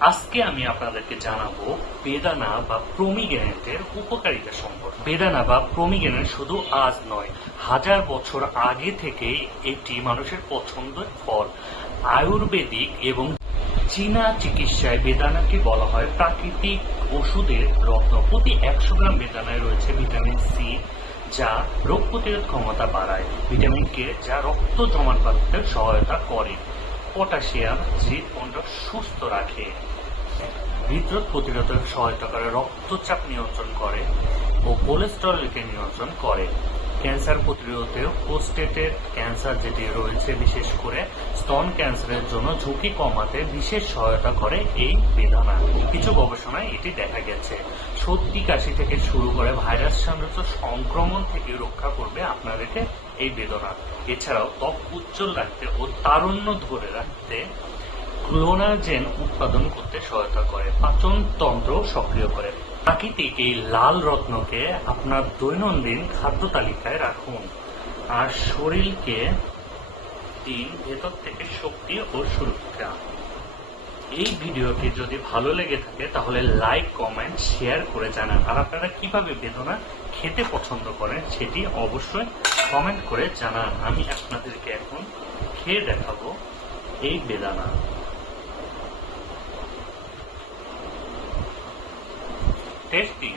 আজকে আমি আপনাদেরকে জানাব বেদানা বা প্রমিগ্রেনেটের উপকারিতা সম্পর্কে। বেদানা বা প্রমিগ্রেনেট শুধু আজ নয়, হাজার বছর আগে থেকেই এটি মানুষের পছন্দের ফল। আয়ুর্বেদিক এবং চীনা চিকিৎসায় বেদানাকে বলা হয় প্রাকৃতিক ওষুধের রত্ন। প্রতি একশো গ্রাম বেদানায় রয়েছে ভিটামিন সি, যা রোগ প্রতিরোধ ক্ষমতা বাড়ায়। ভিটামিন কে, যা রক্ত জমাট বাঁধতে সহায়তা করে। পটাশিয়াম হৃদপিণ্ড সুস্থ রাখে। হৃদরোগ প্রতিরোধে সহায়তা করে, রক্তচাপ নিয়ন্ত্রণ করে ও কোলেস্টেরলকে নিয়ন্ত্রণ করে। ক্যান্সার প্রতিরোধে প্রোস্টেটের ক্যান্সার যেটি রয়েছে, বিশেষ করে স্তন ক্যান্সারের জন্য ঝুঁকি কমাতে বিশেষ সহায়তা করে এই বেদনা। কিছু গবেষণায় এটি দেখা গেছে। সর্দি কাশি থেকে শুরু করে ভাইরাস সংক্রান্ত সংক্রমণ থেকে রক্ষা করবে আপনাদেরকে এই বেদনা। এছাড়াও ত্বক উজ্জ্বল রাখতে ও তারুণ্য ধরে রাখতে ক্লোনাজেন উৎপাদন করতে সহায়তা করে, পাচন তন্ত্র সক্রিয় করে। প্রাকৃতিক এই লাল রত্নকে আপনার দৈনন্দিন খাদ্য তালিকায় রাখুন। আর শরীরকে দিন ভেতর থেকে শক্তি ও সুরক্ষা। এই ভিডিওটি যদি ভালো লেগে থাকে, তাহলে লাইক কমেন্ট শেয়ার করে জানান। আর আপনারা কীভাবে বেদনা খেতে পছন্দ করেন, সেটি অবশ্যই কমেন্ট করে জানান। আমি আপনাদেরকে এখন খেয়ে দেখাবো এই বেদানা। টেস্টি